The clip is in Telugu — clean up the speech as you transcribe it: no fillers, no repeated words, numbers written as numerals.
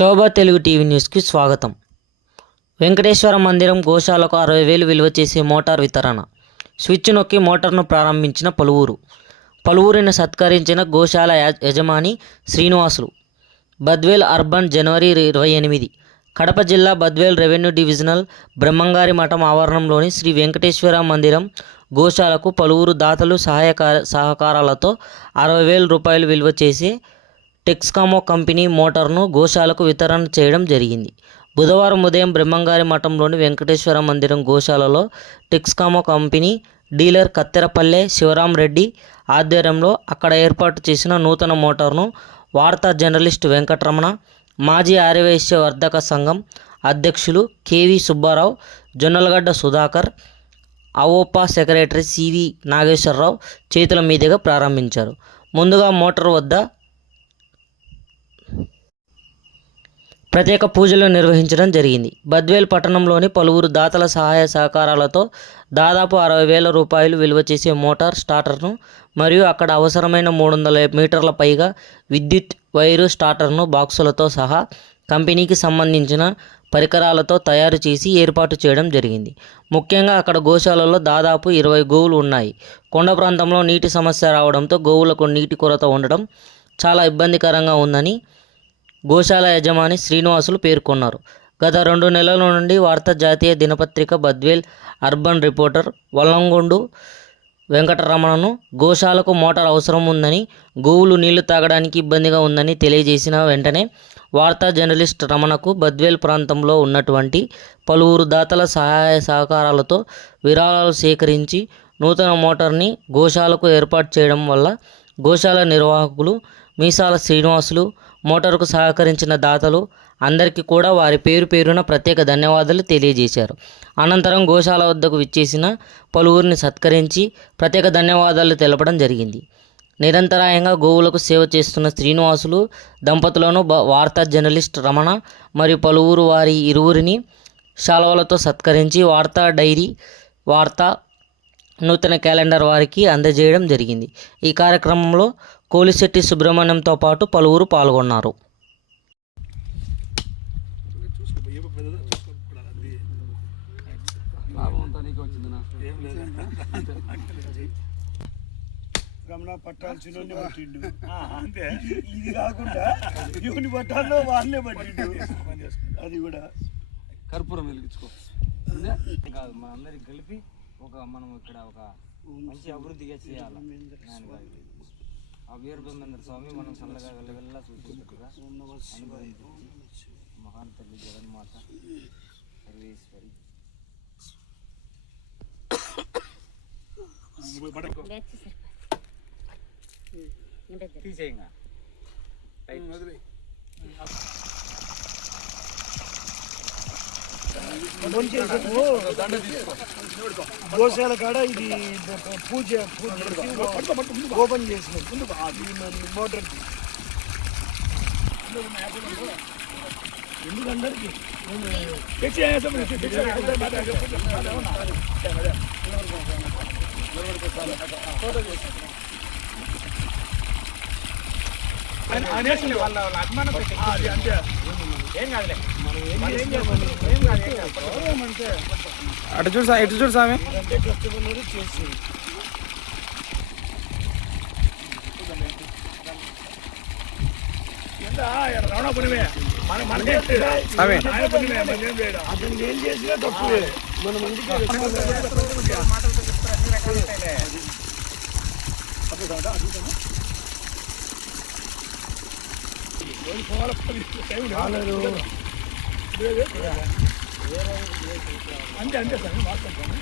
శోభ తెలుగు టీవీ న్యూస్కి స్వాగతం. వెంకటేశ్వర మందిరం గోశాలకు 60,000 విలువ చేసే మోటార్ వితరణ. స్విచ్ నొక్కి మోటార్ను ప్రారంభించిన పలువురిని సత్కరించిన గోశాల యజమాని శ్రీనివాసులు. బద్వేల్ అర్బన్ జనవరి 28. కడప జిల్లా బద్వేల్ రెవెన్యూ డివిజనల్ బ్రహ్మంగారి మఠం ఆవరణంలోని శ్రీ వెంకటేశ్వర మందిరం గోశాలకు పలువురు దాతలు సహకారాలతో 60,000 రూపాయలు విలువ చేసే టెక్స్కామో కంపెనీ మోటార్ను గోశాలకు వితరణ చేయడం జరిగింది. బుధవారం ఉదయం బ్రహ్మంగారి మఠంలోని వెంకటేశ్వర మందిరం గోశాలలో టెక్స్కామో కంపెనీ డీలర్ కత్తెరపల్లె శివరాం రెడ్డి ఆధ్వర్యంలో అక్కడ ఏర్పాటు చేసిన నూతన మోటార్ను వార్తా జర్నలిస్ట్ వెంకటరమణ, మాజీ ఆర్యవైశ్య వర్ధక సంఘం అధ్యక్షులు కెవి సుబ్బారావు, జొన్నలగడ్డ సుధాకర్, అవోపా సెక్రటరీ సివి నాగేశ్వరరావు చేతుల మీదుగా ప్రారంభించారు. ముందుగా మోటార్ వద్ద ప్రత్యేక పూజలు నిర్వహించడం జరిగింది. బద్వేల్ పట్టణంలోని పలువురు దాతల సహాయ సహకారాలతో దాదాపు 60,000 రూపాయలు విలువ చేసే మోటార్ స్టార్టర్ను మరియు అక్కడ అవసరమైన 300 మీటర్ల పైగా విద్యుత్ వైరు స్టార్టర్ను బాక్సులతో సహా కంపెనీకి సంబంధించిన పరికరాలతో తయారు చేసి ఏర్పాటు చేయడం జరిగింది. ముఖ్యంగా అక్కడ గోశాలలో దాదాపు 20 గోవులు ఉన్నాయి. కొండ ప్రాంతంలో నీటి సమస్య రావడంతో గోవులకు నీటి కొరత ఉండడం చాలా ఇబ్బందికరంగా ఉందని గోశాల యజమాని శ్రీనివాసులు పేర్కొన్నారు. గత 2 నెలల నుండి వార్తా జాతీయ దినపత్రిక బద్వేల్ అర్బన్ రిపోర్టర్ వల్లంగొండు వెంకటరమణను గోశాలకు మోటార్ అవసరం ఉందని, గోవులు నీళ్లు తాగడానికి ఇబ్బందిగా ఉందని తెలియజేసిన వెంటనే వార్తా జర్నలిస్ట్ రమణకు బద్వేల్ ప్రాంతంలో ఉన్నటువంటి పలువురు దాతల సహాయ సహకారాలతో విరాళాలు సేకరించి నూతన మోటార్ని గోశాలకు ఏర్పాటు చేయడం వల్ల గోశాల నిర్వాహకులు మీసాల శ్రీనివాసులు, మోటార్కు సహకరించిన దాతలు అందరికీ కూడా వారి పేరున ప్రత్యేక ధన్యవాదాలు తెలియజేశారు. అనంతరం గోశాల వద్దకు విచ్చేసిన పలువురిని సత్కరించి ప్రత్యేక ధన్యవాదాలు తెలపడం జరిగింది. నిరంతరాయంగా గోవులకు సేవ చేస్తున్న శ్రీనివాసులు దంపతులను వార్తా జర్నలిస్ట్ రమణ మరియు పలువురు వారి ఇరువురిని శాలువలతో సత్కరించి వార్తా డైరీ, వార్తా నూతన క్యాలెండర్ వారికి అందజేయడం జరిగింది. ఈ కార్యక్రమంలో కోలిశెట్టి సుబ్రహ్మణ్యంతో పాటు పలువురు పాల్గొన్నారు. అంతే, ఇది కాకుండా ఎవరిని పట్టాలో వాళ్ళే పట్టిండు. అది కూడా కర్పూరం వెలిగించుకో కాదు, మన అందరికి కలిపి మనం ఇక్కడ ఒక మంచి అభివృద్ధిగా చేయాలి. ఆ వీరబ్రహ్మేంద్ర స్వామి మనం చల్లగా వెళ్ళ చూసేటట్టుగా అనుభవించి మహాన్ తల్లి జగన్మాత సర్వేశ్వరి తీసేయంగా గోశాల కాడ ఇది పూజ ఓపెన్ చేసిన మోటార్ ఎందుకందరికి అంతే అటు చూడు స్వామి. చేసి అతను ఏం చేసినా తప్పులే. మన మందికి అంతే అంతే సార్ మాట్లాడతాను.